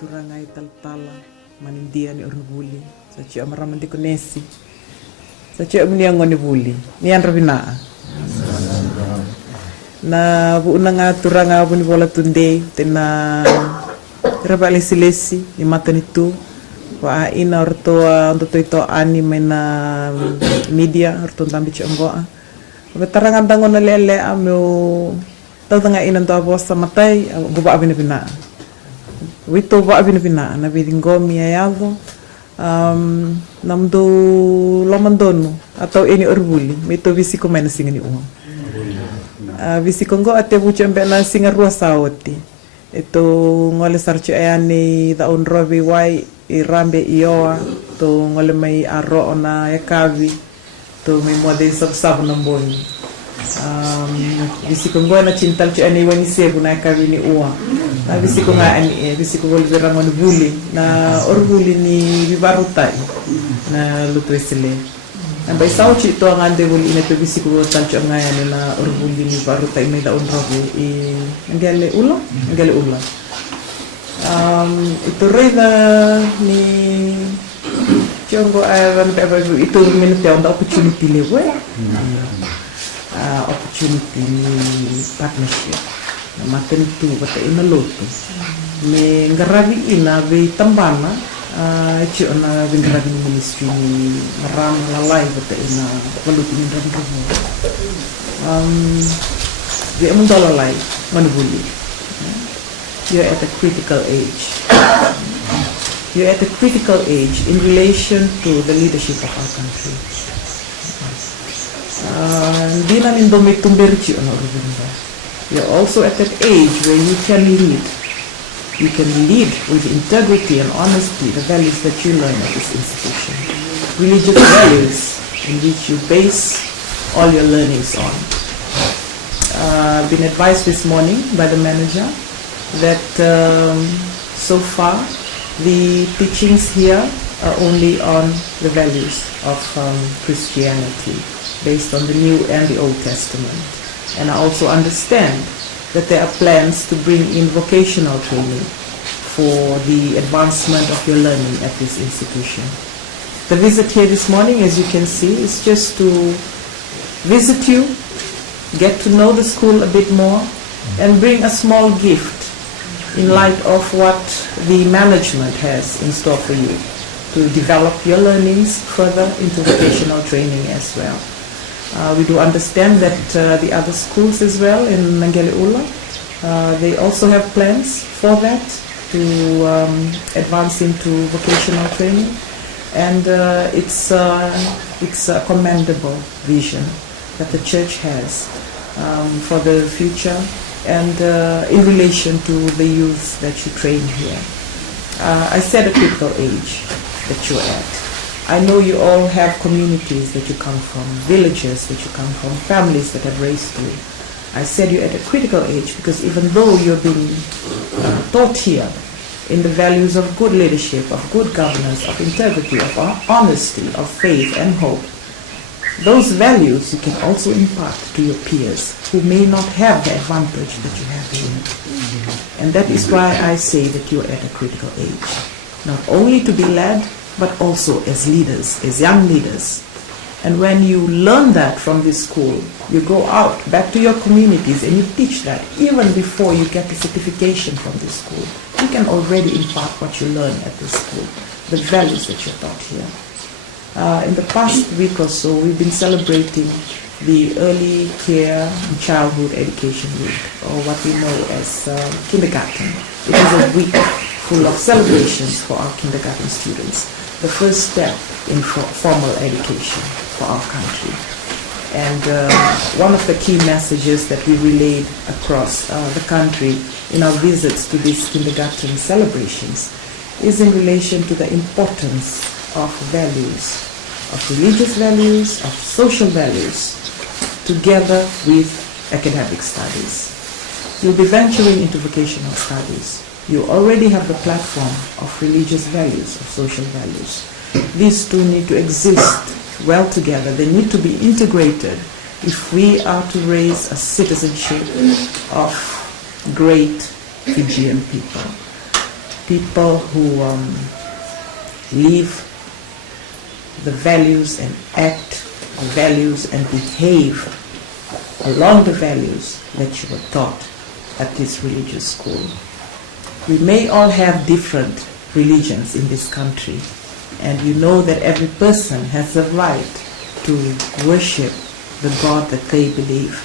Turangai taltala manindia ni orvuli sachi amaramandi konesi sachi amniango ni vuli ni anravina na buunanga turanga buni bola tunde tena rabale silesi ni matanitu wa ina orto ito ani mena media orto tambi chongoa vetaranga dango na lele amo tadanga ina ndo abosa matai buba abina Wito ba abina na bidingomi ayado namdo lamandono atau ini orbuli mito visiko mena singani uang visiko ngo ate buche mbena singa rua saoti ito ngole sarcho ayani da unrobi wai irambe ioa to ngole mai arro ona yakavi to mai mode sab namboni visiko ngo na cintal cho ani Wainisevu na yakavi ni uang visiko nga ani visiko volvera mon vuli na orvuli ni vivarutai na lutwesele amba isau chi to ngande vuli ina to visiko talcho nga yani na orvuli ni vivarutai me da onrobu ngale ula ito reda ni chongo avan beba ito minute on the opportunity lewe opportunity partnership maten tu bata ina loto me ngarabi ina be tambana ci ona be ngarabi ministry ni maram lalai bata ina baluti ni ndam be amun lalai manubuli. You're at a critical age. You're at a critical age in relation to the leadership of our country. Hindi na nindomay tumberchi ono rubinda. You're also at that age where you can lead. You can lead with integrity and honesty the values that you learn at this institution. Religious values in which you base all your learnings on. I've been advised this morning by the manager that so far the teachings here are only on the values of Christianity based on the New and the Old Testament. And I also understand that there are plans to bring in vocational training for the advancement of your learning at this institution. The visit here this morning, as you can see, is just to visit you, get to know the school a bit more, and bring a small gift in light of what the management has in store for you to develop your learnings further into vocational training as well. We do understand that the other schools as well in Nangeli'ula, they also have plans for that to advance into vocational training, and it's a commendable vision that the church has for the future and in relation to the youth that you train here. I said a critical age that you're at. I know you all have communities that you come from, villages that you come from, families that have raised you. I said you're at a critical age because even though you're being taught here in the values of good leadership, of good governance, of integrity, of honesty, of faith and hope, those values you can also impart to your peers who may not have the advantage that you have here. And that is why I say that you're at a critical age. Not only to be led, but also as leaders, as young leaders. And when you learn that from this school, you go out back to your communities and you teach that even before you get the certification from this school. You can already impart what you learn at this school, the values that you're taught here. In the past week or so, we've been celebrating the Early Care and Childhood Education Week, or what we know as kindergarten. It is a week full of celebrations for our kindergarten students, the first step in formal education for our country. And one of the key messages that we relayed across the country in our visits to these kindergarten celebrations is in relation to the importance of values, of religious values, of social values, together with academic studies. You'll be venturing into vocational studies. You already have the platform of religious values, of social values. These two need to exist well together. They need to be integrated if we are to raise a citizenship of great Fijian people. People who live the values and act the values and behave along the values that you were taught at this religious school. We may all have different religions in this country, and you know that every person has the right to worship the God that they believe.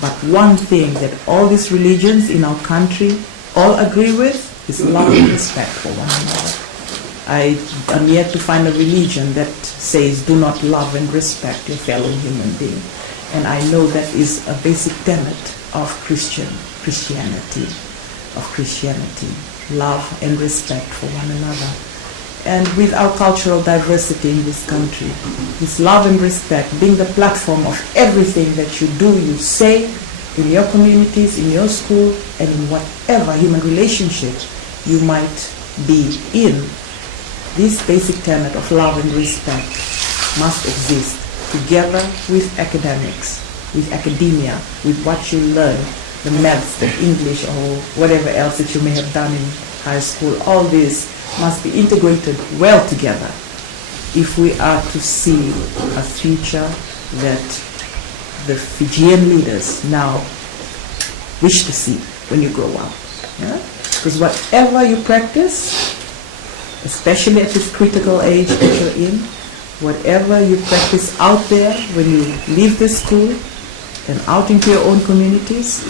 But one thing that all these religions in our country all agree with is love and respect for one another. I am yet to find a religion that says do not love and respect your fellow human being. And I know that is a basic tenet of Christianity, love and respect for one another. And with our cultural diversity in this country, this love and respect being the platform of everything that you do, you say, in your communities, in your school, and in whatever human relationship you might be in, this basic tenet of love and respect must exist together with academics, with academia, with what you learn, the maths, the English, or whatever else that you may have done in high school. All this must be integrated well together if we are to see a future that the Fijian leaders now wish to see when you grow up. Yeah? Because whatever you practice, especially at this critical age that you're in, whatever you practice out there when you leave the school and out into your own communities,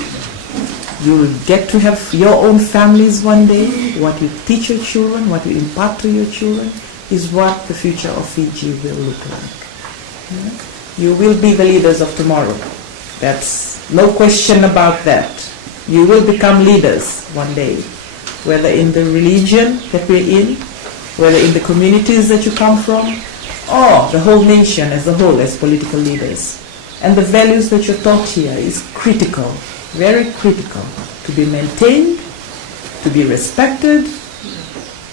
you will get to have your own families one day. What you teach your children, what you impart to your children, is what the future of Fiji will look like. Yeah? You will be the leaders of tomorrow. That's no question about that. You will become leaders one day, whether in the religion that we're in, whether in the communities that you come from, or the whole nation as a whole as political leaders. And the values that you're taught here is critical, very critical, to be maintained, to be respected,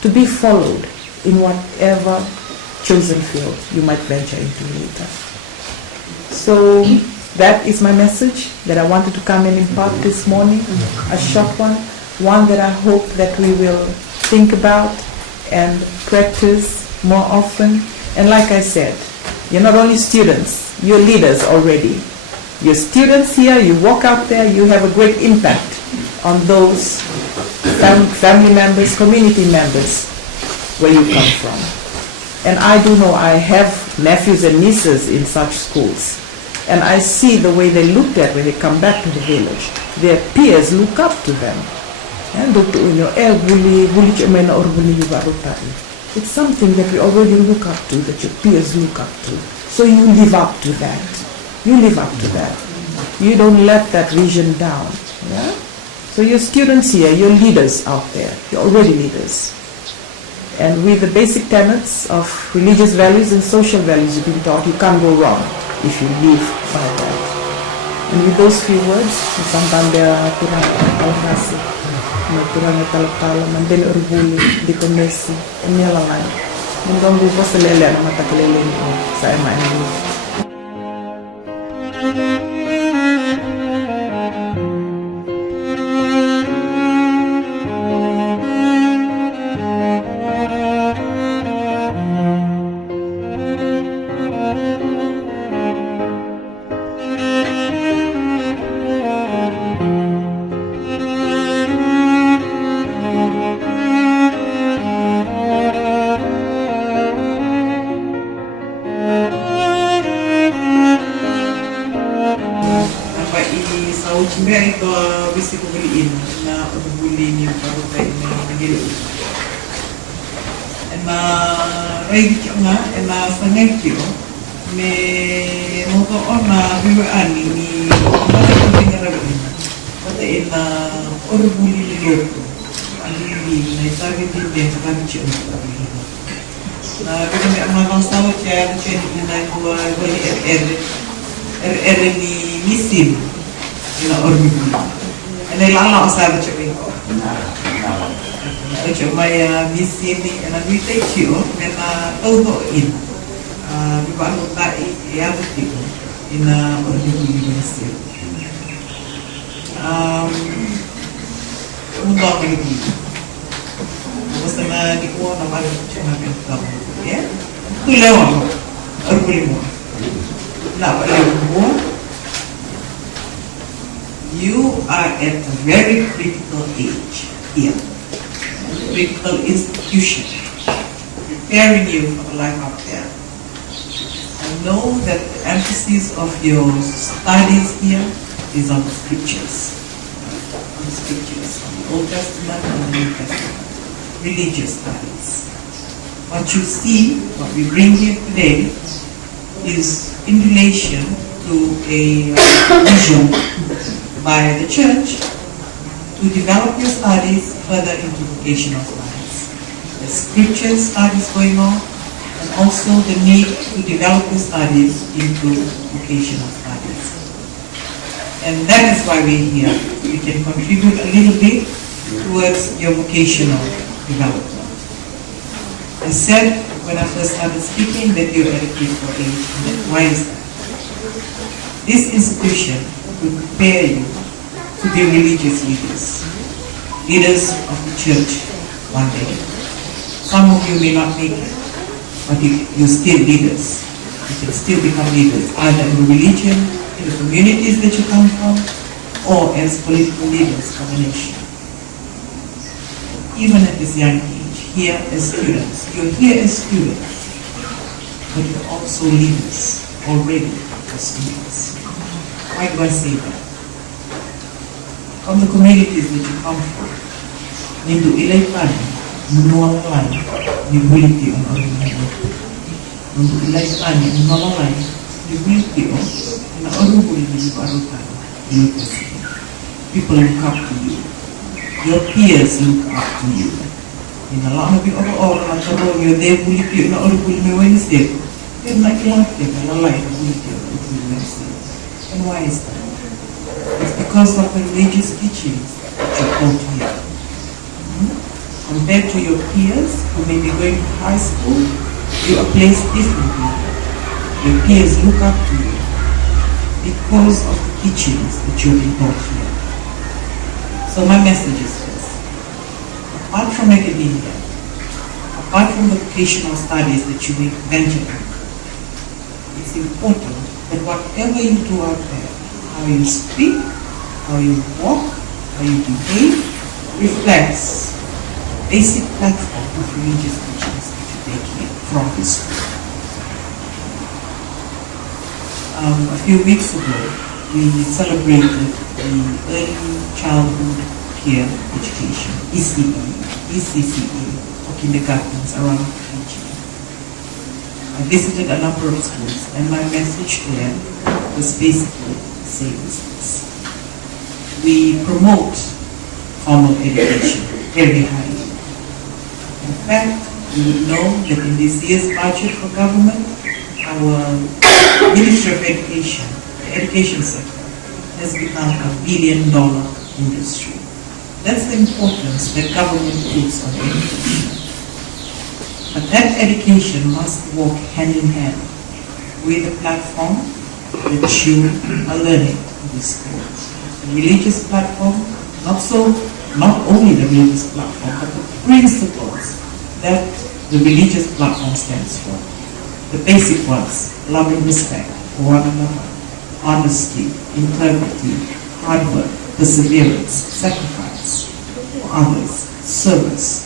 to be followed in whatever chosen field you might venture into later. So that is my message that I wanted to come and impart this morning, a short one that I hope that we will think about and practice more often. And like I said, you're not only students, you're leaders already. You're students here, you walk out there, you have a great impact on those family members, community members where you come from. And I do know I have nephews and nieces in such schools. And I see the way they looked at when they come back to the village. Their peers look up to them. It's something that we already look up to, that your peers look up to. So you live up to that. You live up to that. You don't let that vision down. Yeah? So you're students here, you're leaders out there. You're already leaders. And with the basic tenets of religious values and social values you've been taught, you can't go wrong if you live by that. And with those few words, Nilala sa the chipping. Which my Mereseini and we take you and todo in. We want to in University. Undang lagi. Basta na di ko naman cuma bintang. Ya. Tulang. Argulimo. Now, you are at a very critical age here. Critical institution, preparing you for the life out there. I know that the emphasis of your studies here is on the scriptures. On the scriptures, on the Old Testament and the New Testament. Religious studies. What you see, what we bring here today, is in relation to a vision by the church to develop your studies further into vocational studies. The scripture studies going on, and also the need to develop your studies into vocational studies. And that is why we're here. We can contribute a little bit towards your vocational development. I said when I first started speaking that you're at a critical age. Why is that? This institution will prepare you to be religious leaders, leaders of the church one day. Some of you may not make it, but you're still leaders. You can still become leaders, either in the religion, in the communities that you come from, or as political leaders of a nation. Even at this young age, here as students, you're here as students, but you're also leaders already as students. Why do I say that? From the communities that you come from, Nindu Ilaipan, Munualalai, Niwiliti on Orumino. Nindu Ilaipan, Munualalai, Niwiliti on Orumuri Nibarutan, people look up to you. Your peers look up to you. In a lot of people, you're there, Buliti, not Orumuri Wainisevu. They're not like it, and I like Buliti on Wainisevu. And why is that? It's because of the religious teachings that you're taught here. Compared to your peers who may be going to high school, you are placed differently. Your peers look up to you because of the teachings that you've been taught here. So my message is this. Apart from academia, apart from the vocational studies that you may venture into, it's important that whatever you do out there, how you speak, how you walk, how you behave, reflects the basic platform of religious teachings that you take here from this school. A few weeks ago, we celebrated the Early Childhood Care Education, ECCE, for kindergartens around Fiji. I visited a number of schools, and my message to them was basically the same as this. We promote formal education very highly. In fact, you would know that in this year's budget for government, our Ministry of Education, the education sector, has become $1 billion industry. That's the importance that government puts on education. But that education must walk hand in hand with the platform that you are learning in this school. The religious platform, not only the religious platform, but the principles that the religious platform stands for. The basic ones: love and respect for one another, honesty, integrity, hard work, perseverance, sacrifice for others, service.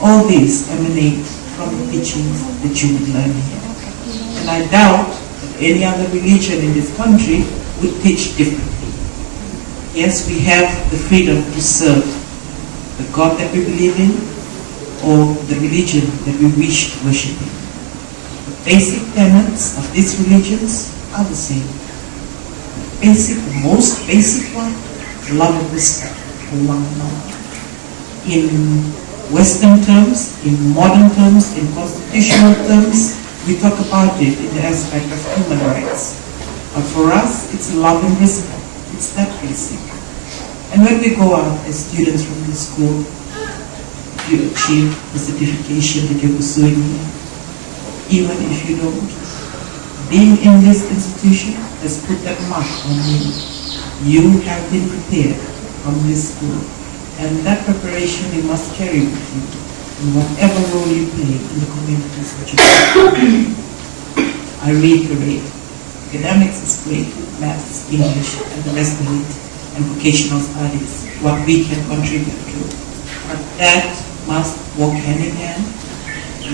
All these emanate from the teachings that you would learn here. And I doubt that any other religion in this country would teach differently. Yes, we have the freedom to serve the God that we believe in or the religion that we wish to worship in. The basic tenets of these religions are the same. The most basic one, love and respect for one another. In Western terms, in modern terms, in constitutional terms, we talk about it in the aspect of human rights. But for us, it's love and respect. It's that basic. And when we go out as students from the school, you achieve the certification that you're pursuing, even if you don't, being in this institution has put that mark on you. You have been prepared from this school, and that preparation you must carry with you in whatever role you play in the communities that you live. I reiterate, academics is great, maths, English, and the rest of it, and vocational studies, what we can contribute to. But that must walk hand in hand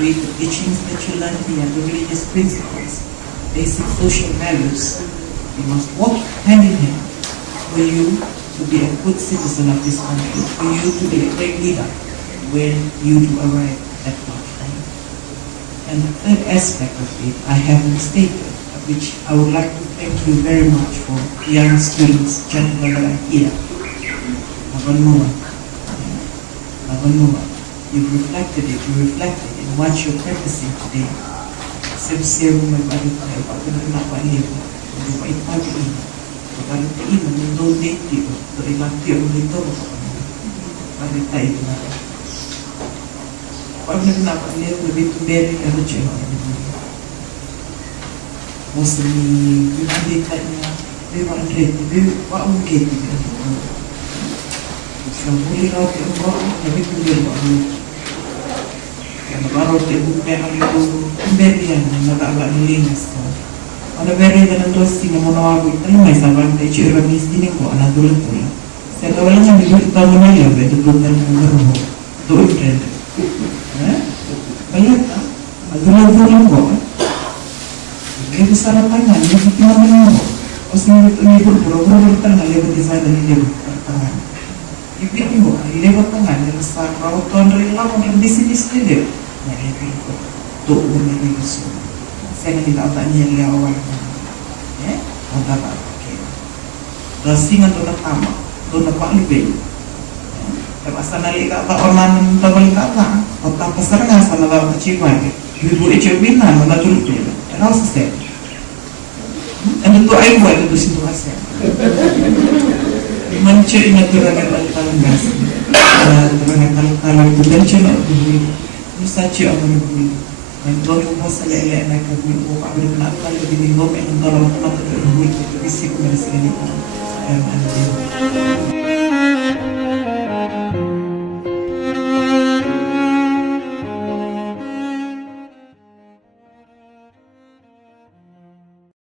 with the teachings that you learn here, the religious principles, basic social values. You must walk hand in hand for you to be a good citizen of this country, for you to be a great leader when you do arrive at that platform. And the third aspect of it, I haven't stated, which I would like to thank you very much for the young students, gentlemen that are here. Navanua, you've reflected it, you reflected in what you're practicing today. Sincere may balitay, pagkakanapahin, hindi pa ipag-iin. Pagkalitain, nandun dito, ito ilang tiyo dito, balitay ito na. Pag nagnapahin, nabito beri, ano siya, mostly, pinalita niya, diba ang rete, diba ang gate, so, huli raw tayo ba, nabito beri ba ang nagaraw tayo ang beri yan, nag-aala ng linas ko. Ano beri na nandun sila mo nawagod, ano may sabang tayo, iramis din ko, anadulad ko lang. Sa wala niya, bigla ito mo na yan, ito doon na ng maruho, doon rin. Kaya, adulad ko, levo sarapangan, levo pinaman mo. O sinunod umibol, puro-puro tangan, levo design na levo tangan. Ibigin mo, levo tangan, levo sa rawton rin lang, ang disinis levo. Narinig ko, doon na levo so. Saya nila ang niya liawan. Ang taba, okay. Rasingan doon na tama, doon na paklibig. Asa nalika ka, o naman tabalika ka, o tapasar nga sa nalaw na chiwag. Ibu icebin na, manatulog nila. Ano sa step? Ano to ay buwan ito situasya? Mancha inaturangan ang talanggas. Turangan talang budensya na buhay. Misachi ang mga buhay. Nagdori mo sa lele na kagawin ko kami na akala din mo ay nang dalang na buhay. Isip ko na sila nito.